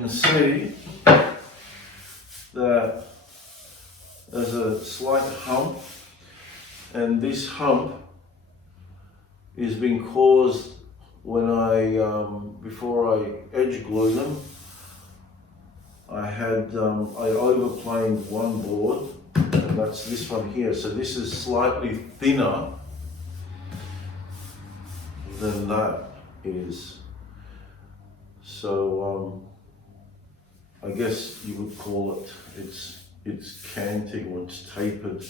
can see that there's a slight hump, and this hump is being caused when before I edge glue them, I overplaned one board, and that's this one here. So this is slightly thinner than that is. So I guess you would call it, it's canting, or it's tapered,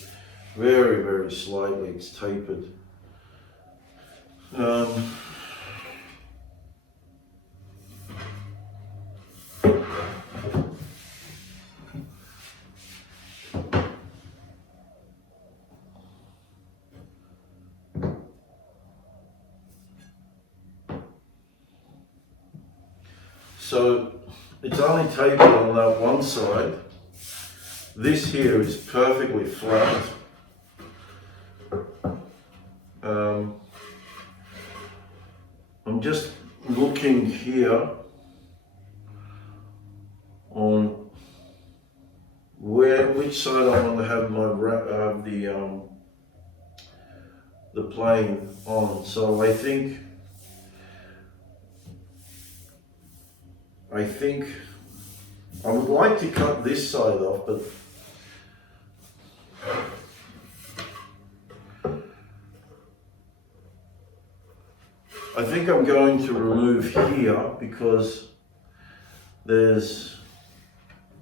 very, very slightly, it's tapered. So it's only tapered on that one side. This here is perfectly flat. I'm just looking here on which side I want to have the plane on. So I think I would like to cut this side off, but I think I'm going to remove here because there's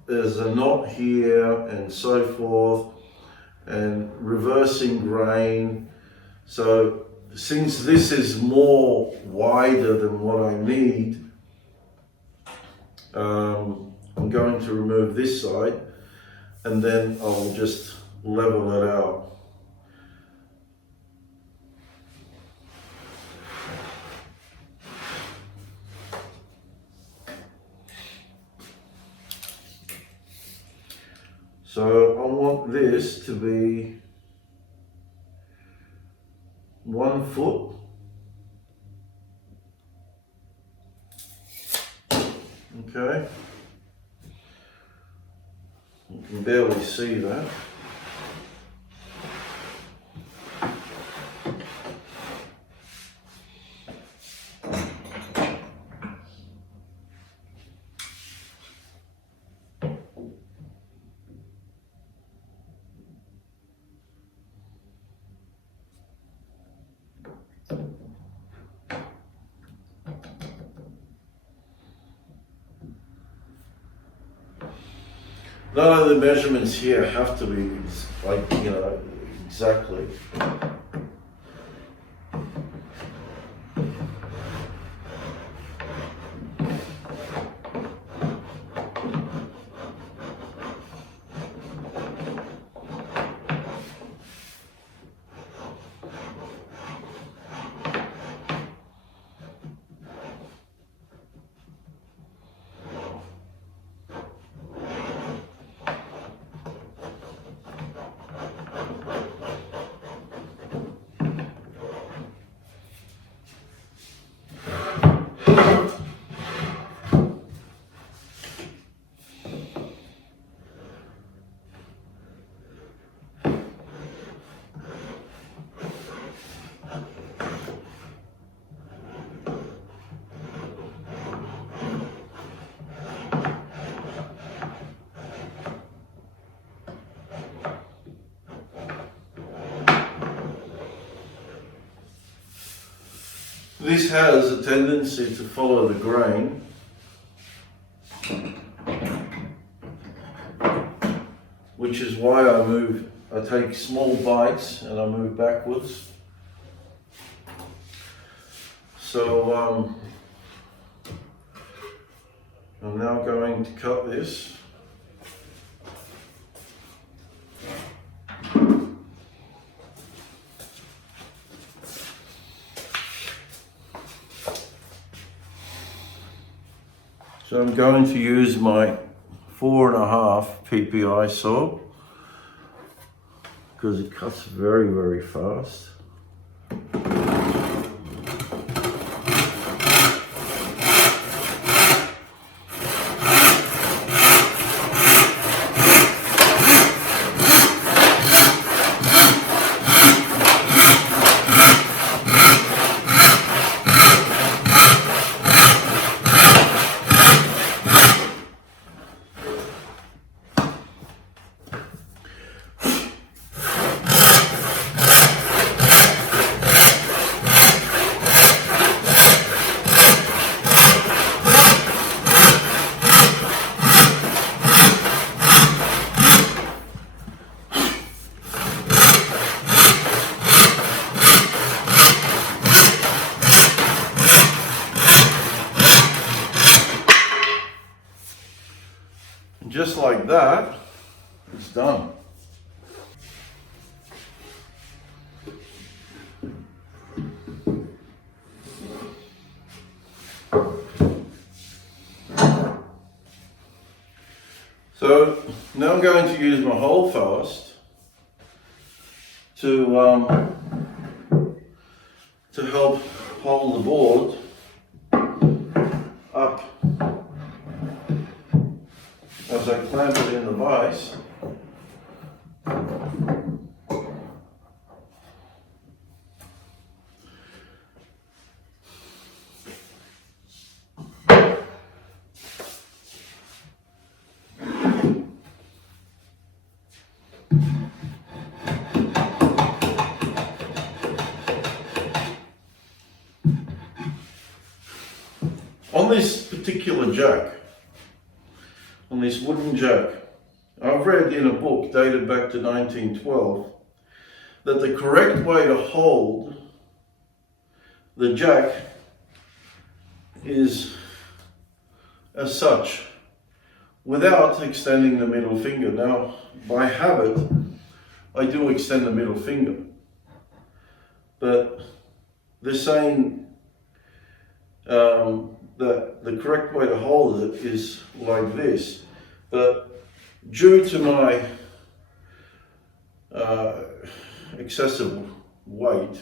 a knot here and so forth, and reversing grain. So since this is more wider than what I need, I'm going to remove this side, and then I'll just level it out. So I want this to be 1 foot. Okay. You can barely see that. None of the measurements here have to be exactly. This has a tendency to follow the grain, which is why I take small bites and I move backwards. So I'm now going to cut this. So I'm going to use my 4.5 PPI saw because it cuts very, very fast. like that, it's done. So now I'm going to use my holdfast to help hold the board up as I clamp it in the vise. On this particular jack, on this wooden jack, I've read in a book dated back to 1912 that the correct way to hold the jack is as such, without extending the middle finger. Now, by habit, I do extend the middle finger, but they're saying that the correct way to hold it is like this. But due to my excessive weight,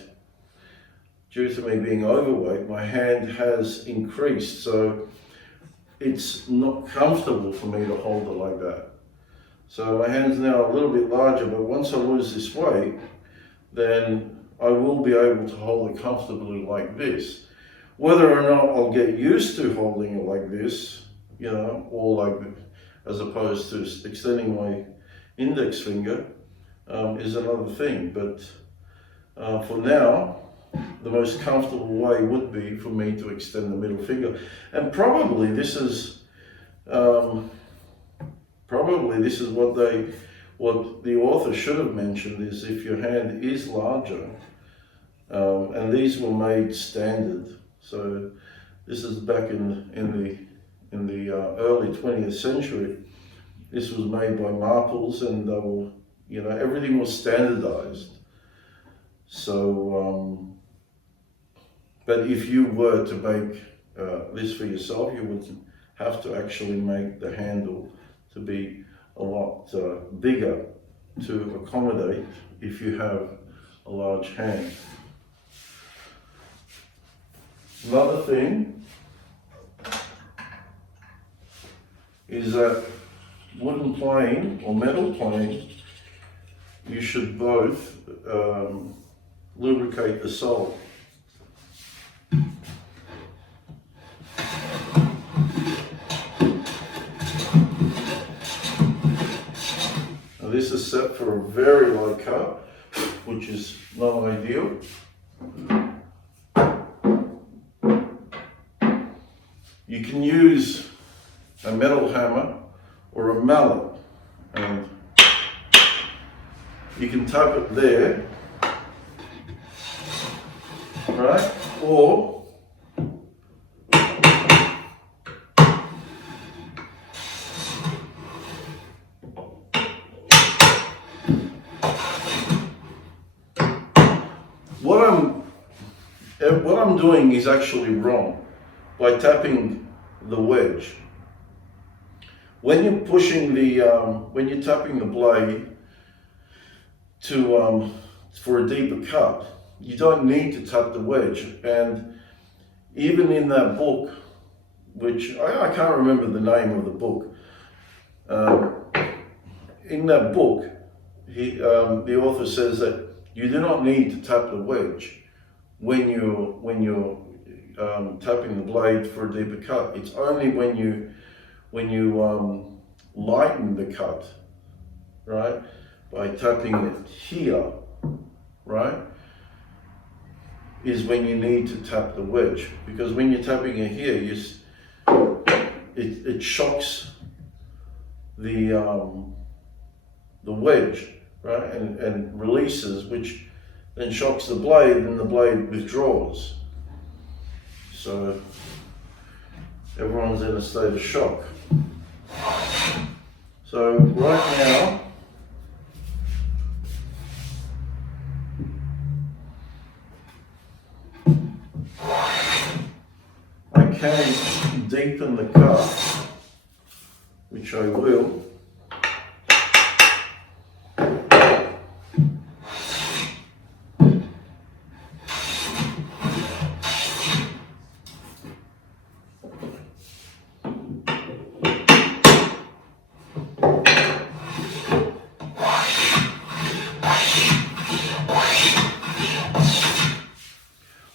due to me being overweight, my hand has increased, so it's not comfortable for me to hold it like that. So my hand's now a little bit larger, but once I lose this weight, then I will be able to hold it comfortably like this. Whether or not I'll get used to holding it like this, you know, or like, as opposed to extending my index finger, is another thing. But for now, the most comfortable way would be for me to extend the middle finger. And probably this is what the author should have mentioned, is if your hand is larger, and these were made standard. So this is back in the early 20th century. This was made by Marples, and they were, you know, everything was standardized. So, but if you were to make this for yourself, you would have to actually make the handle to be a lot bigger to accommodate if you have a large hand. Another thing is that wooden plane or metal plane, you should both lubricate the sole. Now this is set for a very light cut, which is not ideal. You can use a metal hammer or a mallet, and you can tap it there, right? Or what I'm doing is actually wrong by tapping the wedge. When you're pushing the, when you're tapping the blade to for a deeper cut, you don't need to tap the wedge. And even in that book, which I can't remember the name of the book, in that book, the author says that you do not need to tap the wedge when you're tapping the blade for a deeper cut. It's only when you lighten the cut, right, by tapping it here, right, is when you need to tap the wedge. Because when you're tapping it here, it shocks the wedge, right, and releases, which then shocks the blade, and the blade withdraws. So everyone's in a state of shock. So right now, I can deepen the cut, which I will.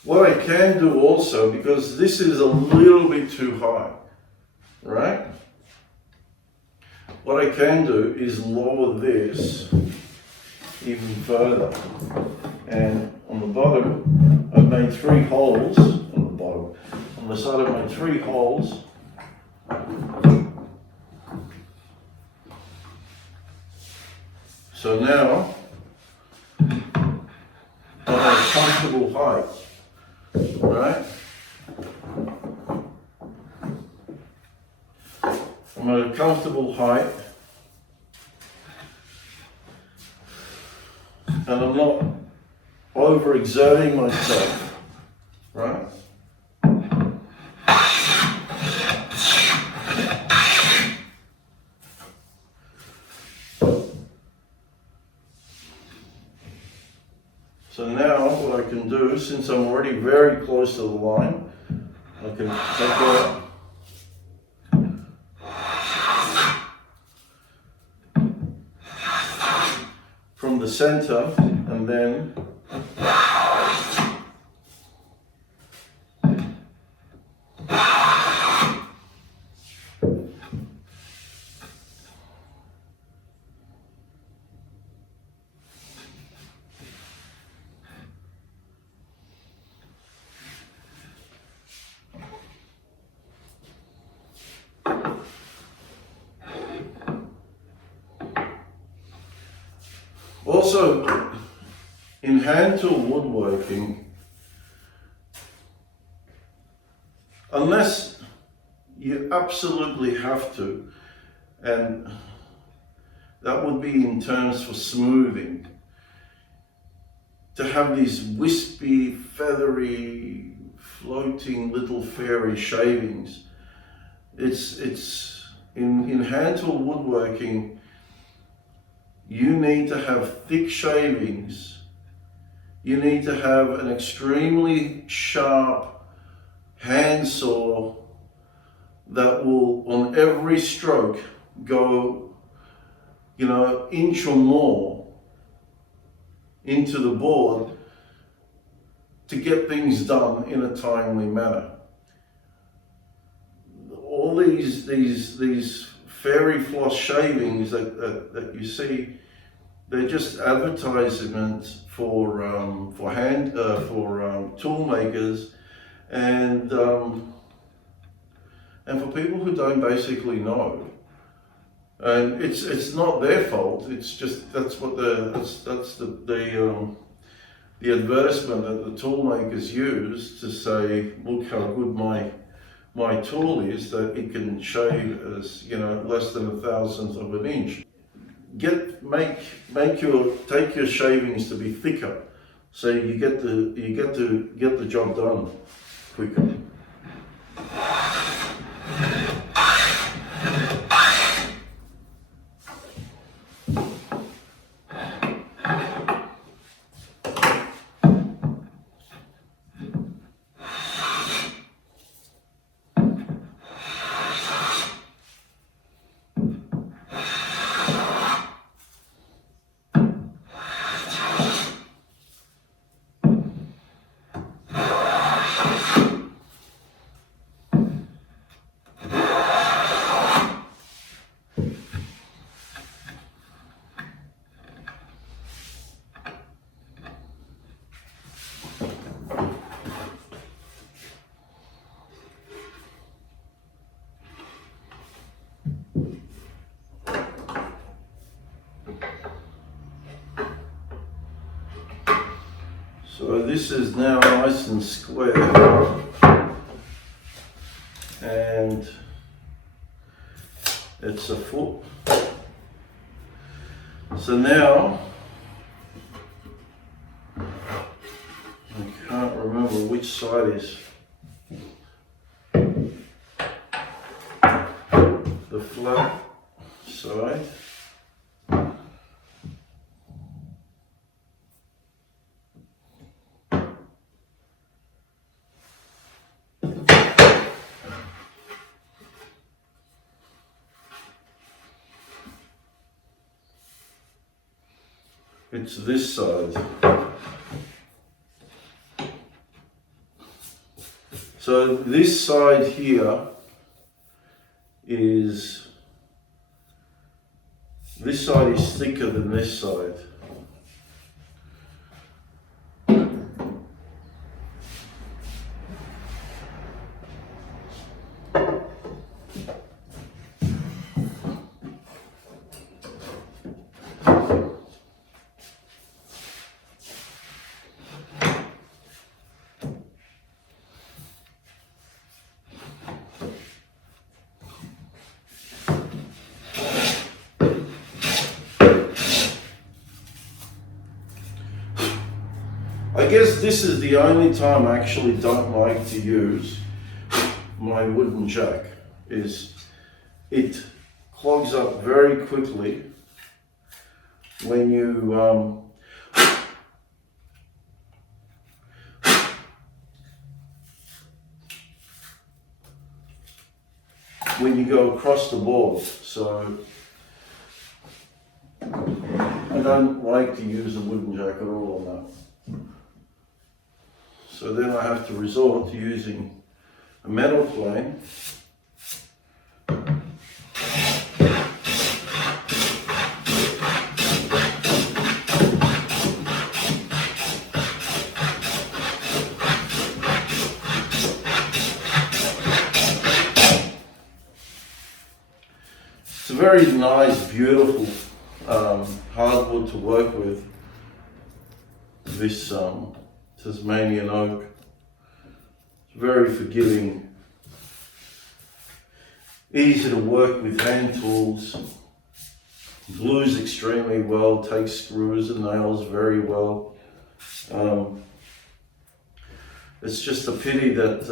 What I can do also, because this is a little bit too high, right? What I can do is lower this even further. And on the bottom, I've made 3 holes. On the bottom, on the side, I've made 3 holes. So now, I'm at a comfortable height. Right? I'm at a comfortable height, and I'm not overexerting myself, right? So now what I can do, since I'm already very close to the line, I can take out from the center and then also, in hand tool woodworking, unless you absolutely have to, and that would be in terms for smoothing, to have these wispy, feathery, floating little fairy shavings. It's in hand tool woodworking, you need to have thick shavings. You need to have an extremely sharp handsaw that will, on every stroke, go, inch or more into the board to get things done in a timely manner. All these fairy floss shavings that you see, they're just advertisements for tool makers and for people who don't basically know. And it's not their fault. It's just that's the advertisement that the tool makers use to say, look how good my tool is, that it can shave as less than 1/1000th of an inch. Take your shavings to be thicker, so you get the job done quicker. So this is now nice and square, and it's a foot So now, I can't remember which side is the flat side. It's this side. So this side here is thicker than this side. I guess this is the only time I actually don't like to use my wooden jack, is it clogs up very quickly when you go across the board. So I don't like to use a wooden jack at all on that. So then I have to resort to using a metal plane. It's a very nice, beautiful hardwood to work with, this Tasmanian oak. It's very forgiving, easy to work with hand tools, glues extremely well, takes screws and nails very well. It's just a pity that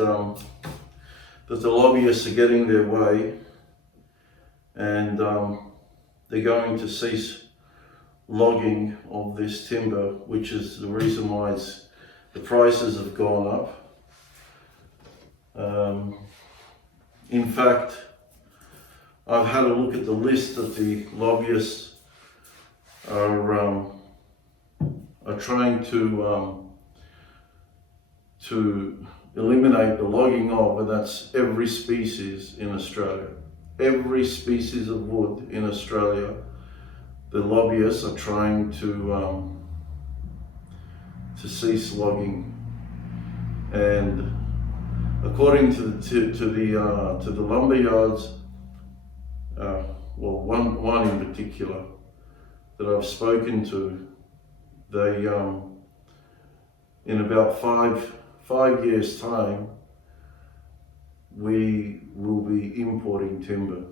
the lobbyists are getting their way, and they're going to cease logging of this timber, which is the reason why the prices have gone up. In fact, I've had a look at the list that the lobbyists are trying to eliminate the logging of, and that's every species in Australia. Every species of wood in Australia, the lobbyists are trying to cease logging. And according to the lumber yards, well, one in particular that I've spoken to, they in about five years' time, we will be importing timber.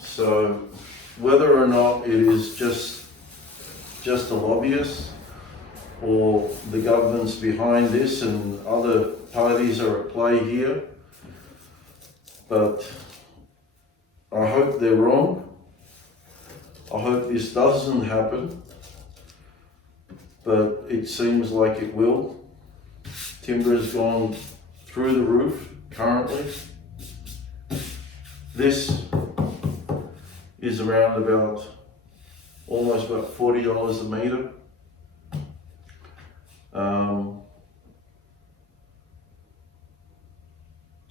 So whether or not it is just the lobbyists or the government's behind this and other parties are at play here, but I hope they're wrong. I hope this doesn't happen, but it seems like it will. Timber has gone through the roof currently. This is around almost about $40 a metre.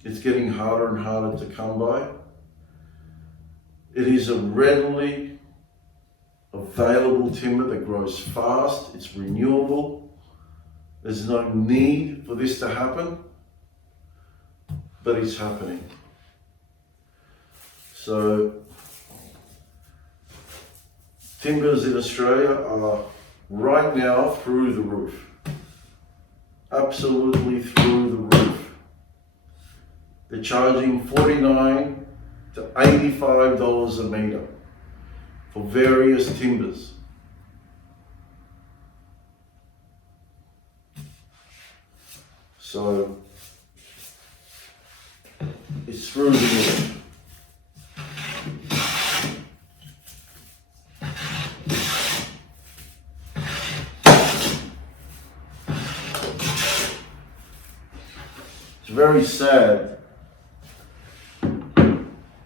It's getting harder and harder to come by. It is a readily available timber that grows fast, it's renewable. There's no need for this to happen, but it's happening. So timbers in Australia are right now through the roof. Absolutely through the roof. They're charging $49 to $85 a meter for various timbers. So it's through the roof. It's very sad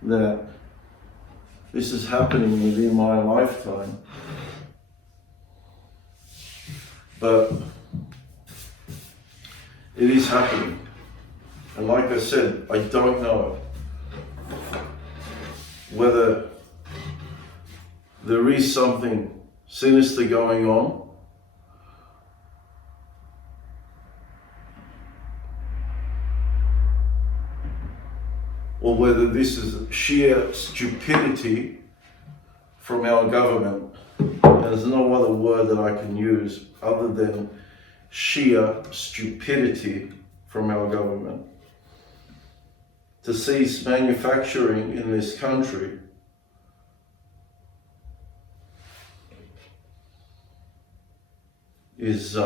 that this is happening within my lifetime, but it is happening. And like I said, I don't know whether there is something sinister going on, or whether this is sheer stupidity from our government. There's no other word that I can use other than sheer stupidity from our government to cease manufacturing in this country. Is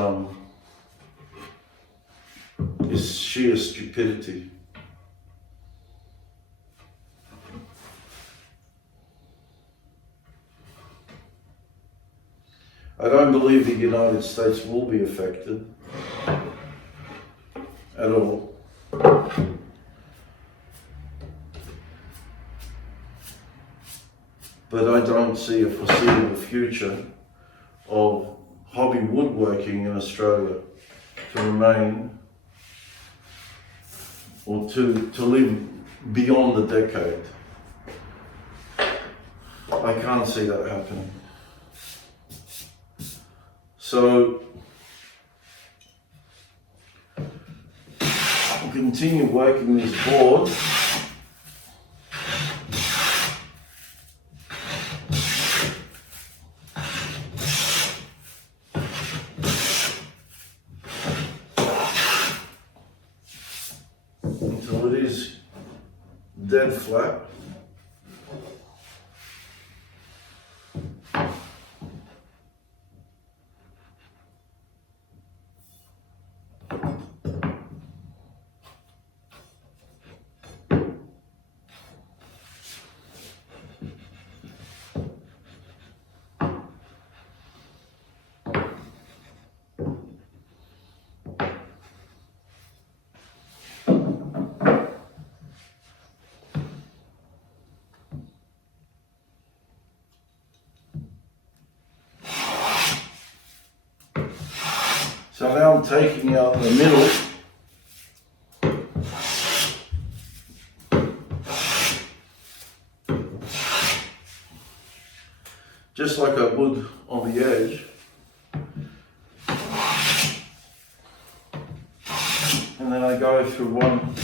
sheer stupidity. I don't believe the United States will be affected at all. But I don't see a foreseeable future of hobby woodworking in Australia to remain or to live beyond the decade. I can't see that happening. So I'll continue working this board. Until it is dead flat. So now I'm taking out the middle. Just like I would on the edge. And then I go through one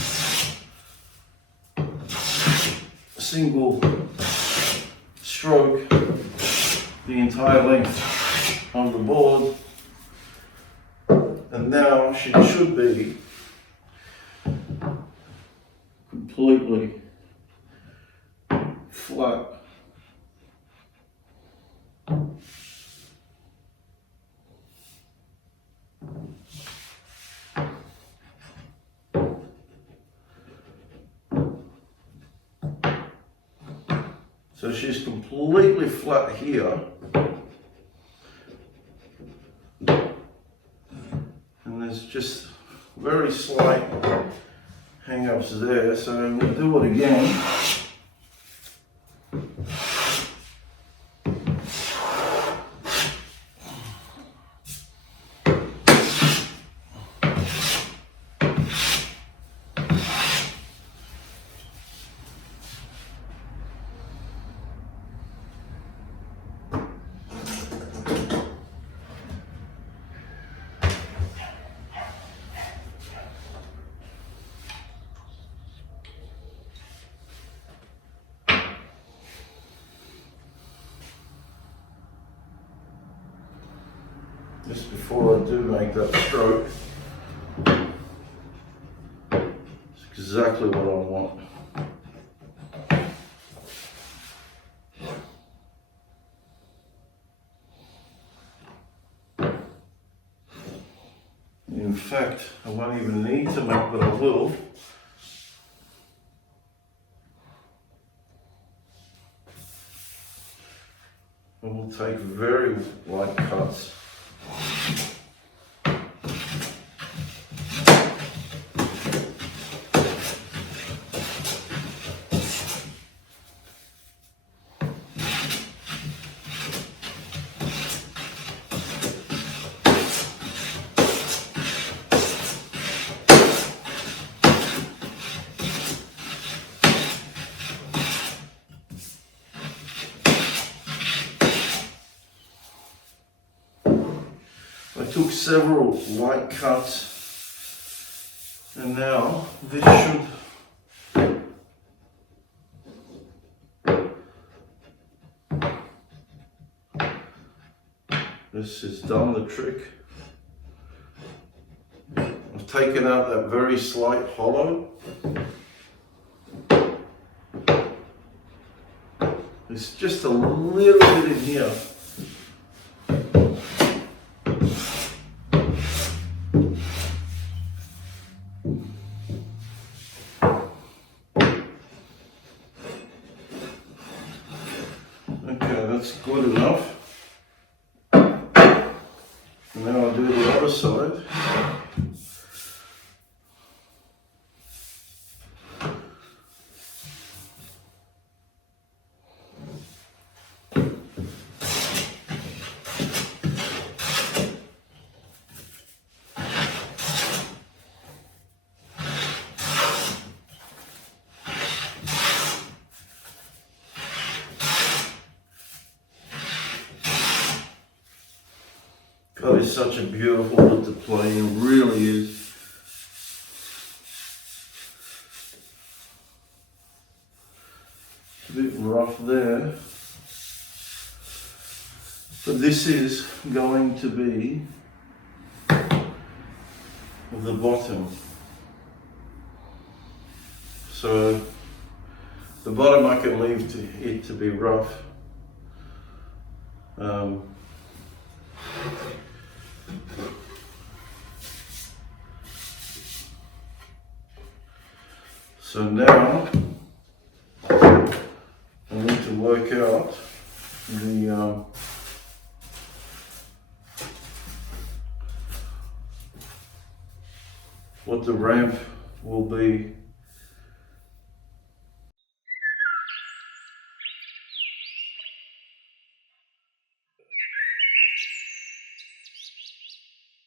single stroke the entire length of the board. And now she should be completely flat. So she's completely flat here. And there's just very slight hang-ups there, so we'll do it again. Just before I do make that stroke, it's exactly what I want. In fact, I won't even need to make, but I will. I will take very light cuts. I took several light cuts, and now this has done the trick. I've taken out that very slight hollow. There's just a little bit in here. Okay, that's good enough. And now I'll do the other side. God, it's such a beautiful wood to play in, really is. A bit rough there. But this is going to be the bottom. So the bottom I can leave it to be rough. So now I need to work out the what the ramp will be